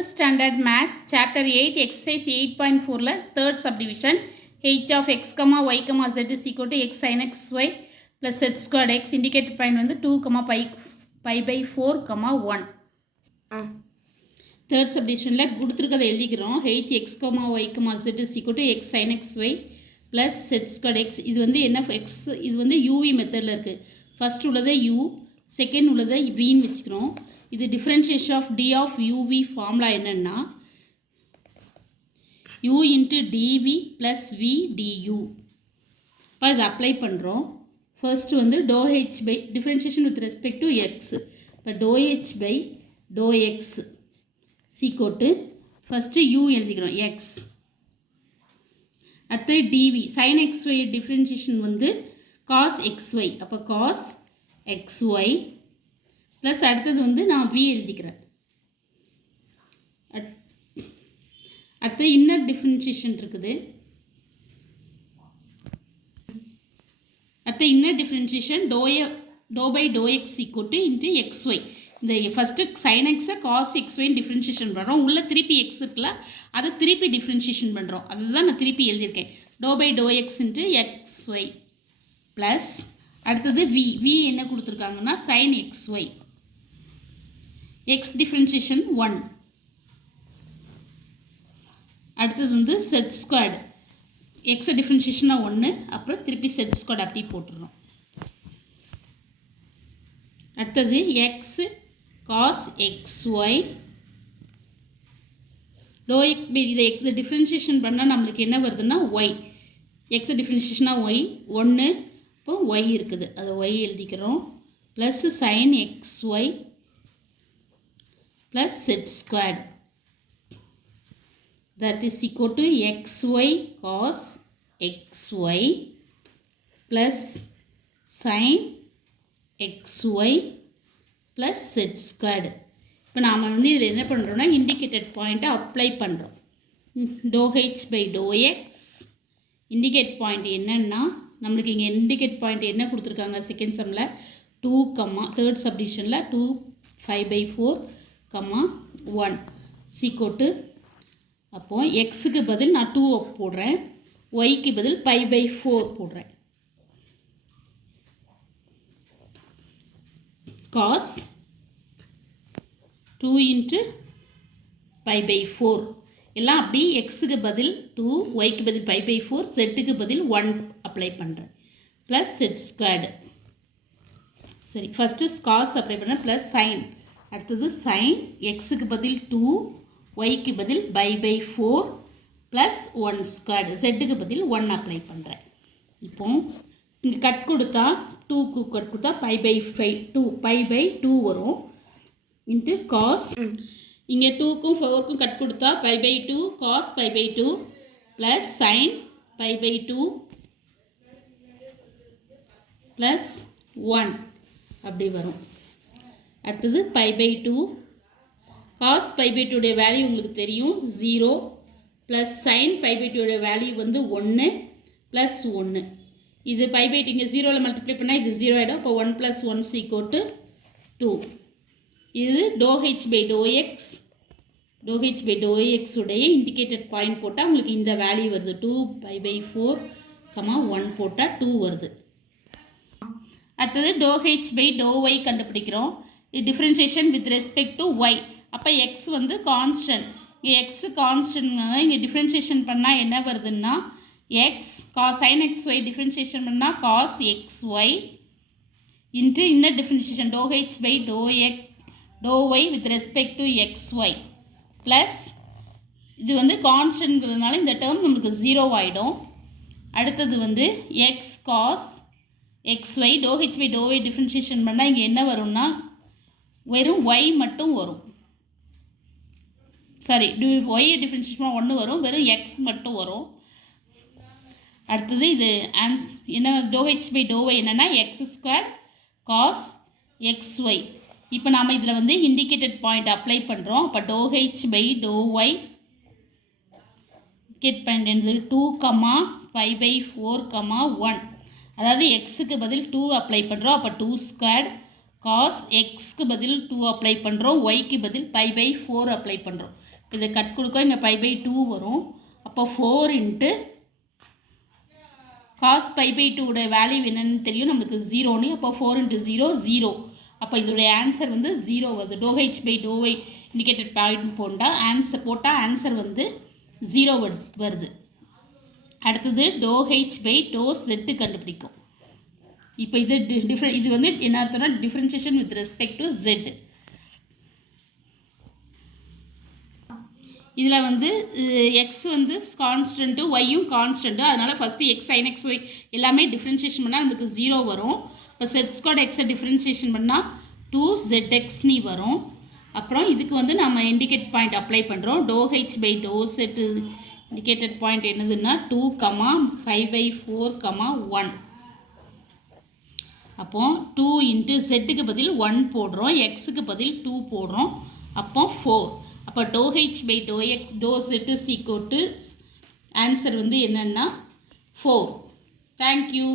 4th standard maths chapter 8 exercise 8.4 la third subdivision h of x comma y comma z is equal to x sin x y plus z squared x indicated point வந்து 2 comma pi by 4 comma 1 third subdivision la கொடுத்திருக்கதை எழுதிக்கிறோம் h x comma y comma z is equal to x sin x y plus z squared x இது வந்து என்ன x இது வந்து uv மெத்தடில் இருக்குது first உள்ளதை u செகண்ட் உள்ளதை v ன்னு வச்சுக்கிறோம் இது differentiation of d of uv formula என்னன்னா u into dv plus v du இப்போ இதை அப்ளை பண்ணுறோம் ஃபர்ஸ்ட் வந்து dou h by differentiation with respect to x இப்போ dou h by dou x equal to first u எழுதிக்கிறோம் x அடுத்து dv sin xy differentiation வந்து cos xy அப்போ cos xy plus அடுத்தது வந்து நான் v எழுதிக்கிறேன் அடுத்து இன்னர் டிஃப்ரென்ஷியேஷன் இருக்குது அடுத்து inner differentiation doe by doe x equal to into xy இந்த ஃபஸ்ட்டு sin எக்ஸை காஸ் எக்ஸ்ஒய்ன்னு டிஃப்ரென்ஷியேஷன் பண்ணுறோம் உள்ளே திருப்பி எக்ஸ் இருக்குல்ல அதை திருப்பி டிஃப்ரென்ஷியேஷன் பண்ணுறோம் அதுதான் நான் திருப்பி எழுதியிருக்கேன் doe by doe x into xy plus அடுத்தது v என்ன கொடுத்துருக்காங்கன்னா sin xy x differentiation 1 அடுத்தது வந்து z squared x differentiation 1 அப்புறம் திருப்பி z squared அப்படி போட்டுறோம் அடுத்தது x cos xy dou x by இதை x differentiation பண்ணால் நம்மளுக்கு என்ன வருதுன்னா y x differentiation y 1 இப்போ y இருக்குது அது y எழுதிக்கிறோம் plus sin xy plus z squared that is equal to xy cos xy plus sin xy plus z squared இப்போ நாம் வந்து இதில் என்ன பண்ணுறோம்னா இண்டிகேட்டட் பாயிண்ட்டை அப்ளை பண்ணுறோம் dou h by dou x indicate point என்னன்னா நம்மளுக்கு இங்கே இண்டிகேட் பாயிண்ட் என்ன கொடுத்துருக்காங்க செகண்ட் சம்மில் 2 கம்மா தேர்ட் சப்டிவிஷனில் 2 5 by 4 கம்மா 1 சீக்கோட்டு அப்போ எக்ஸுக்கு பதில் நான் 2 போடுறேன் ஒய்க்கு பதில் பை பை 4 போடுறேன் காஸ் 2 இன்ட்டு பை பை 4 எல்லாம் அப்படி எக்ஸுக்கு பதில் 2 ஒய்க்கு பதில் பை பை 4 செட்டுக்கு பதில் 1 அப்ளை பண்ணுறேன் ப்ளஸ் செட் ஸ்கொயர்டு சரி ஃபஸ்ட்டு காஸ் அப்ளை பண்ணுறேன் ப்ளஸ் சைன் அடுத்தது sin xக்கு பதில் 2 yக்கு பதில் பை 4 ப்ளஸ் 1 ஸ்கொயர்டு zக்கு பதில் 1 அப்ளை பண்ணுறேன் இப்போ இங்கே கட் கொடுத்தா 2க்கு கட் கொடுத்தா பை 2 பை 2 வரும் இன்ட்டு காஸ் இங்கே 2க்கும் 4க்கும் கட் கொடுத்தா pi 2 cos pi 2 plus sine pi 2 plus 1 அப்படி வரும் அடுத்தது பை 2 காஸ் பை 2 உடைய வேல்யூ உங்களுக்கு தெரியும் 0 ப்ளஸ் சைன் பை 2 உடைய வேல்யூ வந்து 1 ப்ளஸ் 1 இது பை 2 இங்கே 0ல் மல்டிப்ளை பண்ணால் இது 0 ஆகிடும் இப்போ 1 ப்ளஸ் 1 ஈக்குவல் டு 2 இது doe h by doe x உடைய இண்டிகேட்டட் பாயிண்ட் போட்டால் உங்களுக்கு இந்த வேல்யூ வருது 2 பை 4 கமா 1 போட்டால் 2 வருது அடுத்தது doh h by to y கண்டுபிடிக்கிறோம் differentiation with respect to y அப்போ எக்ஸ் வந்து கான்ஸ்டன்ட் இங்கே எக்ஸு கான்ஸ்டன்ட்னால இங்கே டிஃப்ரென்ஷியேஷன் பண்ணால் என்ன வருதுன்னா x sine x y differentiation பண்ணால் cos x y into inner differentiation doh h by to y with respect to x y plus இது வந்து கான்ஸ்டன்ட்ங்கிறதுனால இந்த டேர்ம் நம்மளுக்கு 0 ஆகிடும் அடுத்தது வந்து x cos x y doe h by to y differentiation பண்ணால் இங்கே என்ன வரும்னா வெறும் y மட்டும் வரும் சாரி y டிஃப்ரென்ஷியேஷன் 1 வரும் வெறும் x மட்டும் வரும் அடுத்தது இது என்ன doh h by to y என்னென்னா x square cos x y இப்போ நாம் இதில் வந்து இண்டிகேட்டட் பாயிண்ட் அப்ளை பண்ணுறோம் அப்போ doh h by to y indicate point என்னது 2 கம்மா 5 by 4 கம்மா 1 அதாவது எக்ஸுக்கு பதில் 2 அப்ளை பண்ணுறோம் அப்போ 2 ஸ்கொயர்ட் காஸ் எக்ஸ்க்கு பதில் 2 அப்ளை பண்ணுறோம், ஒய்க்கு பதில் π/4 அப்ளை பண்ணுறோம். இதை கட் கொடுக்க இங்கே π/2 வரும். அப்போ 4 இன்ட்டு காஸ் π/2 உடைய வேல்யூ என்னன்னு தெரியும் நம்மளுக்கு 0ன்னு. அப்போ 4 இன்ட்டு 0 0. அப்போ இதோடைய ஆன்சர் வந்து 0 வருது. ∂h/∂y இண்டிகேட்டட் பாயிண்ட் போட்டால் ஆன்சர் வந்து 0 வருது. அடுத்தது ∂h/∂z கண்டுபிடிக்கும். இப்போ இது இது வந்து என்ன அர்த்தம்னா differentiation with respect to z. இதில் வந்து எக்ஸ் வந்து கான்ஸ்டன்ட்டு, ஒய்யும் கான்ஸ்டன்ட்டு. அதனால் first x sine x y எல்லாமே டிஃப்ரென்ஷியேஷன் பண்ணால் நமக்கு 0 வரும். இப்போ செட் ஸ்கொயர் எக்ஸை டிஃப்ரென்ஷியேஷன் பண்ணால் 2zxன்னு வரும். அப்புறம் இதுக்கு வந்து நம்ம இண்டிகேட் பாயிண்ட் அப்ளை பண்ணுறோம். ∂h/∂z இண்டிகேட்டட் பாயிண்ட் என்னதுன்னா 2, 5/4, 1. அப்போ 2 இன்ட்டு ஜெட்டுக்கு பதில் 1 போடுறோம், எக்ஸுக்கு பதில் 2 போடுறோம். அப்போ 4. அப்போ ∂h/∂z ஆன்சர் வந்து என்னன்னா 4. தேங்க்யூ.